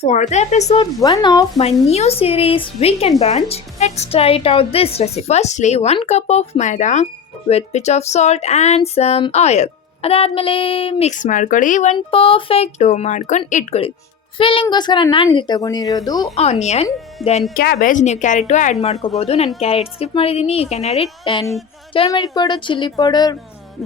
For the episode 1 of my new series Weekend Bunch, let's try it out this recipe. Firstly, 1 cup of maida with pinch of salt and some oil. ಅದಾದ್ಮೇಲೆ mix ಮಾಡ್ಕೊಳ್ಳಿ ಒಂದು perfect ಡೋ ಮಾಡ್ಕೊಂಡು ಇಟ್ಕೊಳ್ಳಿ. ಫಿಲ್ಲಿಂಗ್ಗೋಸ್ಕರ ನಾನು ಇದು ತಗೊಂಡಿರೋದು onion, then cabbage. ನೀವು carrot add ಮಾಡ್ಕೋಬೋದು. ನಾನು ಕ್ಯಾರೆಟ್ ಸ್ಕಿಪ್ ಮಾಡಿದ್ದೀನಿ. You can add it. Then turmeric powder, chilli powder,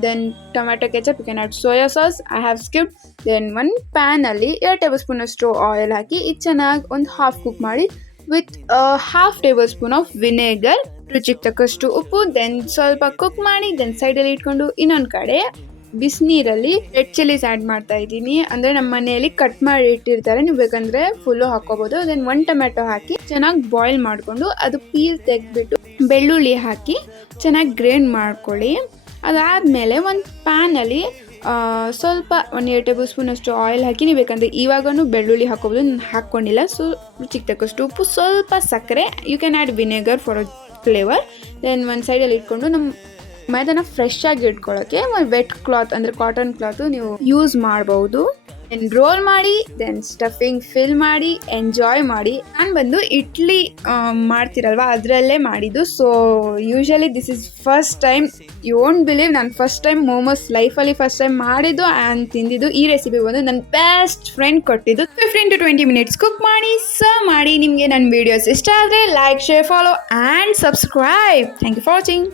then tomato ketchup, you can add soya sauce. I have skipped. Then ಒಂದು ಪ್ಯಾನಲ್ಲಿ 2 ಟೇಬಲ್ ಸ್ಪೂನ್ ಅಷ್ಟು ಆಯಿಲ್ ಹಾಕಿ ಇದು ಚೆನ್ನಾಗಿ ಒಂದು half cook ಮಾಡಿ with half table spoon of vinegar, ರುಚಿಗೆ ತಕ್ಕಷ್ಟು ಉಪ್ಪು, then ಸ್ವಲ್ಪ ಕುಕ್ ಮಾಡಿ ದೆನ್ ಸೈಡಲ್ಲಿ ಇಟ್ಕೊಂಡು ಇನ್ನೊಂದು ಕಡೆ ಬಿಸಿನೀರಲ್ಲಿ ರೆಡ್ ಚಿಲ್ಲೀಸ್ ಆ್ಯಡ್ ಮಾಡ್ತಾ ಇದ್ದೀನಿ. ಅಂದರೆ ನಮ್ಮ ಮನೆಯಲ್ಲಿ ಕಟ್ ಮಾಡಿ ಇಟ್ಟಿರ್ತಾರೆ, ನೀವು ಬೇಕಂದರೆ ಫುಲ್ಲು ಹಾಕೋಬೋದು. ದೆನ್ 1 ಟೊಮೆಟೊ ಹಾಕಿ ಚೆನ್ನಾಗಿ ಬಾಯ್ಲ್ ಮಾಡಿಕೊಂಡು ಅದು ಪೀಲ್ ತೆಗೆದ್ಬಿಟ್ಟು ಬೆಳ್ಳುಳ್ಳಿ ಹಾಕಿ ಚೆನ್ನಾಗಿ ಗ್ರೈಂಡ್ ಮಾಡ್ಕೊಳ್ಳಿ. ಅದಾದಮೇಲೆ ಒಂದು ಪ್ಯಾನಲ್ಲಿ ಸ್ವಲ್ಪ 1 ಟೇಬಲ್ ಸ್ಪೂನ್ ಅಷ್ಟು ಆಯಿಲ್ ಹಾಕಿ, ನೀವು ಬೇಕಂದರೆ ಇವಾಗೂ ಬೆಳ್ಳುಳ್ಳಿ ಹಾಕೋಬೋದು. ನಾನು ಹಾಕ್ಕೊಂಡಿಲ್ಲ. ಸೊ ರುಚಿಗೆ ತಕ್ಕಷ್ಟು ಉಪ್ಪು, ಸ್ವಲ್ಪ ಸಕ್ಕರೆ, you can add vinegar for a flavour. Then ಒಂದು ಸೈಡಲ್ಲಿ ಇಟ್ಕೊಂಡು ನಮ್ಮ ಮೈದಾನ ಫ್ರೆಶ್ ಆಗಿ ಇಟ್ಕೊಳ್ಳೋಕ್ಕೆ ಒಂದು ವೆಟ್ ಕ್ಲಾತ್ ಅಂದರೆ ಕಾಟನ್ ಕ್ಲಾತು ನೀವು ಯೂಸ್ ಮಾಡ್ಬೋದು. ದೆನ್ ರೋಲ್ ಮಾಡಿ ದೆನ್ ಸ್ಟಫಿಂಗ್ ಫಿಲ್ ಮಾಡಿ ಎಂಜಾಯ್ ಮಾಡಿ. ನಾನು ಬಂದು ಇಡ್ಲಿ ಮಾಡ್ತಿರಲ್ವ ಅದರಲ್ಲೇ ಮಾಡಿದ್ದು. So usually this is first time, you won't believe, ನಾನು ಫಸ್ಟ್ ಟೈಮ್ ಮೋಮೋಸ್ ಲೈಫಲ್ಲಿ ಫಸ್ಟ್ ಟೈಮ್ ಮಾಡಿದ್ದು ಆ್ಯಂಡ್ ತಿಂದಿದ್ದು. ಈ ರೆಸಿಪಿ ಬಂದು ನನ್ನ ಬೆಸ್ಟ್ ಫ್ರೆಂಡ್ ಕೊಟ್ಟಿದ್ದು. 15 to 20 ಮಿನಿಟ್ಸ್ ಕುಕ್ ಮಾಡಿ ಸರ್ವ್ ಮಾಡಿ. ನಿಮಗೆ ನನ್ನ ವೀಡಿಯೋಸ್ ಇಷ್ಟ ಆದರೆ like, share, follow and subscribe. Thank you for watching.